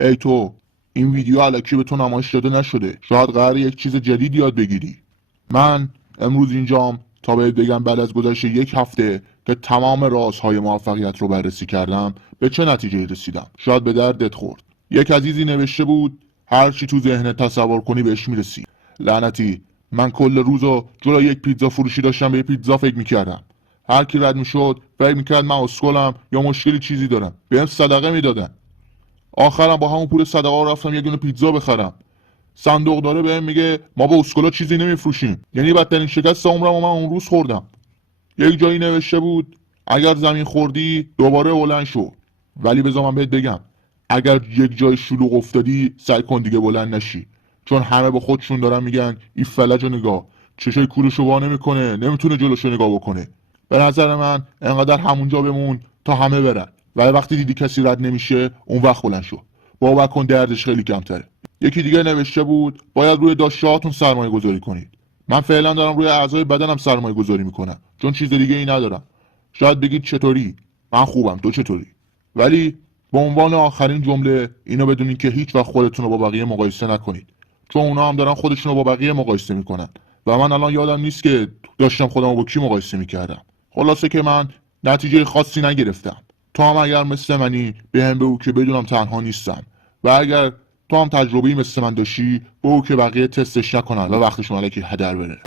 ای تو، این ویدیو الکی به تو نمایش داده نشده. شاید قرار یک چیز جدید یاد بگیری. من امروز اینجام تا بهت بگم بعد از گذشت یک هفته که تمام رازهای موفقیت رو بررسی کردم به چه نتیجه رسیدم. شاید به دردت خورد. یک عزیزی نوشته بود هر چی تو ذهنت تصور کنی بهش میرسی. لعنتی، من کل روزو جلوی یک پیتزا فروشی داشتم به یه پیتزا فکر میکردم. هر کی رد میشد فکر میکرد من اسکلم یا مشکلی چیزی دارم، بهم صدقه میدادن. آخرم با همون پول صدقه رفتم یه دونه پیتزا بخرم. صندوق داره بهم میگه ما با اسکولا چیزی نمیفروشیم. یعنی بدترین شکست عمرم و من اون روز خوردم. یک جایی نوشته بود اگر زمین خوردی دوباره بلند شو. ولی بذار من بهت بگم، اگر یک جای شلوغ افتادی سعی کن دیگه بلند نشی، چون همه با خودشون دارن میگن این فلجو نگاه، چشای کورشو وا نمیکنه، نمیتونه جلوشو نگاه بکنه. به نظر من انقدر همونجا بمون تا همه برن و وقتی دیدی کسی رد نمیشه اون وقت بلند شو. باور کن دردش خیلی کمتره. یکی دیگه نوشته بود باید روی داشته‌هاتون سرمایه گذاری کنید. من فعلا دارم روی اعضای بدنم سرمایه گذاری میکنم چون چیز دیگه ای ندارم. شاید بگید چطوری؟ من خوبم، تو چطوری؟ ولی به عنوان آخرین جمله اینو بدونین که هیچ وقت خودتون رو با بقیه مقایسه نکنید، چون اونا هم دارن خودشون رو با بقیه مقایسه میکنن و من الان یادم نیست که داشتم خودم رو با کی مقایسه میکردم. خلاصه که من نتیجه خاصی نگرفتم. تو هم اگر مثل منی بهم بگو که بدونم تنها نیستم، و اگر تو هم تجربه‌ای مثل من داشتی بگو که بقیه تستش نکنن و وقتشون الکی هدر بره.